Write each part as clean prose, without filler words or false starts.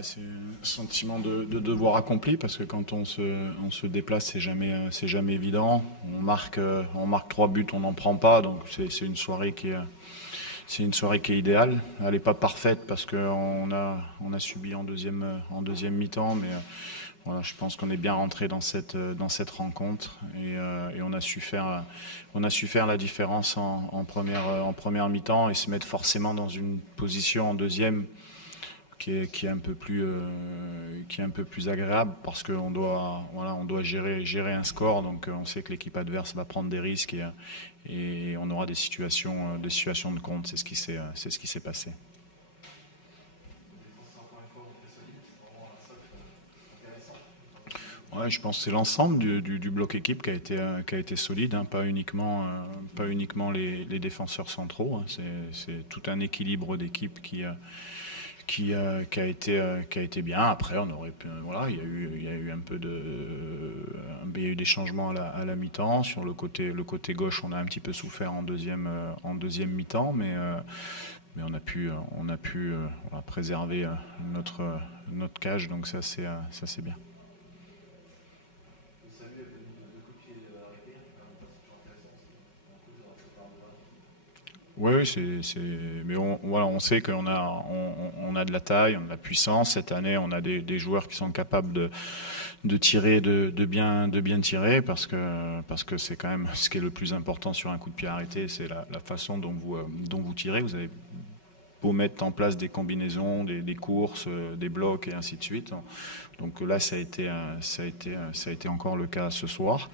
C'est un sentiment de devoir accompli parce que quand on se déplace, c'est jamais évident. On marque 3 buts, on n'en prend pas, donc c'est une soirée qui est idéale. Elle n'est pas parfaite parce qu'on a subi en deuxième mi-temps, mais voilà, je pense qu'on est bien rentré dans cette rencontre et on a su faire la différence en première mi-temps et se mettre forcément dans une position en deuxième qui est un peu plus agréable parce qu'on doit gérer un score, donc on sait que l'équipe adverse va prendre des risques et on aura des situations de compte. C'est ce qui s'est passé. Ouais, je pense que c'est l'ensemble du bloc équipe qui a été solide, hein, pas uniquement les défenseurs centraux, hein. C'est tout un équilibre d'équipe qui a été bien. Après, on aurait pu, voilà, il y a eu il y a eu des changements à la mi-temps. Sur le côté gauche, on a un petit peu souffert en deuxième mi-temps, mais on a pu voilà, préserver notre cage, donc ça c'est bien. Oui, mais voilà, on sait qu'on on a de la taille, on a de la puissance. Cette année, on a des joueurs qui sont capables de tirer, de bien tirer, parce que c'est quand même ce qui est le plus important sur un coup de pied arrêté, c'est la façon dont vous tirez. Vous avez beau mettre en place des combinaisons, des courses, des blocs et ainsi de suite. Donc là, ça a été encore le cas ce soir.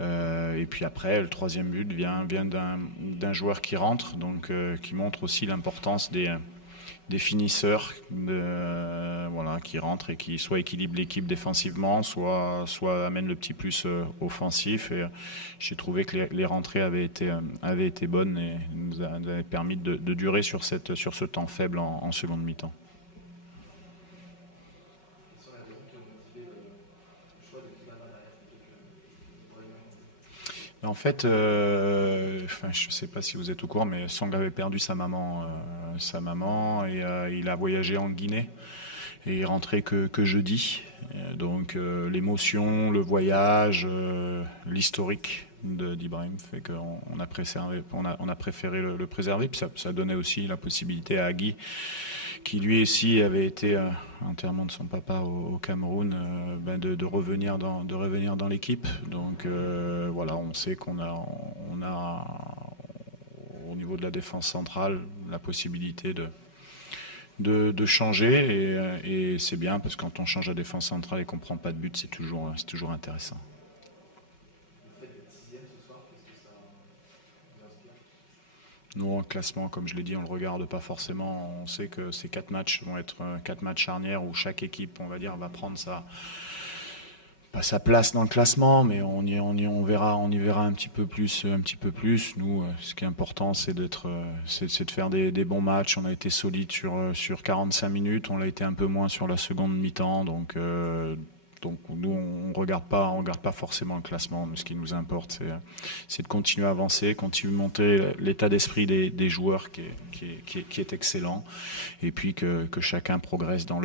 Et puis après, le troisième but vient d'un joueur qui rentre, donc qui montre aussi l'importance des finisseurs, voilà, qui rentrent et qui soit équilibrent l'équipe défensivement, soit amènent le petit plus offensif. Et j'ai trouvé que les rentrées avaient été bonnes et nous avaient permis de durer sur ce temps faible en seconde mi-temps. En fait, je ne sais pas si vous êtes au courant, mais Song avait perdu sa maman et il a voyagé en Guinée et il rentrait que jeudi. Donc l'émotion, le voyage, l'historique d'Ibrahim fait qu'on a préféré le préserver. Puis ça donnait aussi la possibilité à Agui, qui lui aussi avait été enterrement de son papa au Cameroun, de revenir dans l'équipe. Donc voilà, on sait qu'on a au niveau de la défense centrale la possibilité de changer et c'est bien parce que quand on change la défense centrale et qu'on prend pas de but, c'est toujours intéressant. Nous, en classement, comme je l'ai dit, on ne le regarde pas forcément. On sait que ces 4 matchs vont être 4 matchs charnières où chaque équipe, on va dire, va prendre pas sa place dans le classement, mais on y verra un petit peu plus. Nous, ce qui est important, c'est de faire des bons matchs. On a été solide sur 45 minutes. On l'a été un peu moins sur la seconde mi-temps. Donc nous, on regarde pas forcément le classement. Ce qui nous importe, c'est de continuer à avancer, continuer à monter l'état d'esprit des joueurs qui est excellent, et puis que chacun progresse dans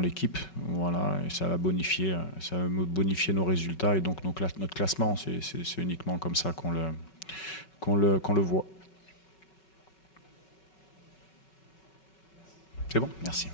l'équipe. Voilà, et ça va bonifier nos résultats et donc notre classement. C'est uniquement comme ça qu'on le voit. C'est bon, merci.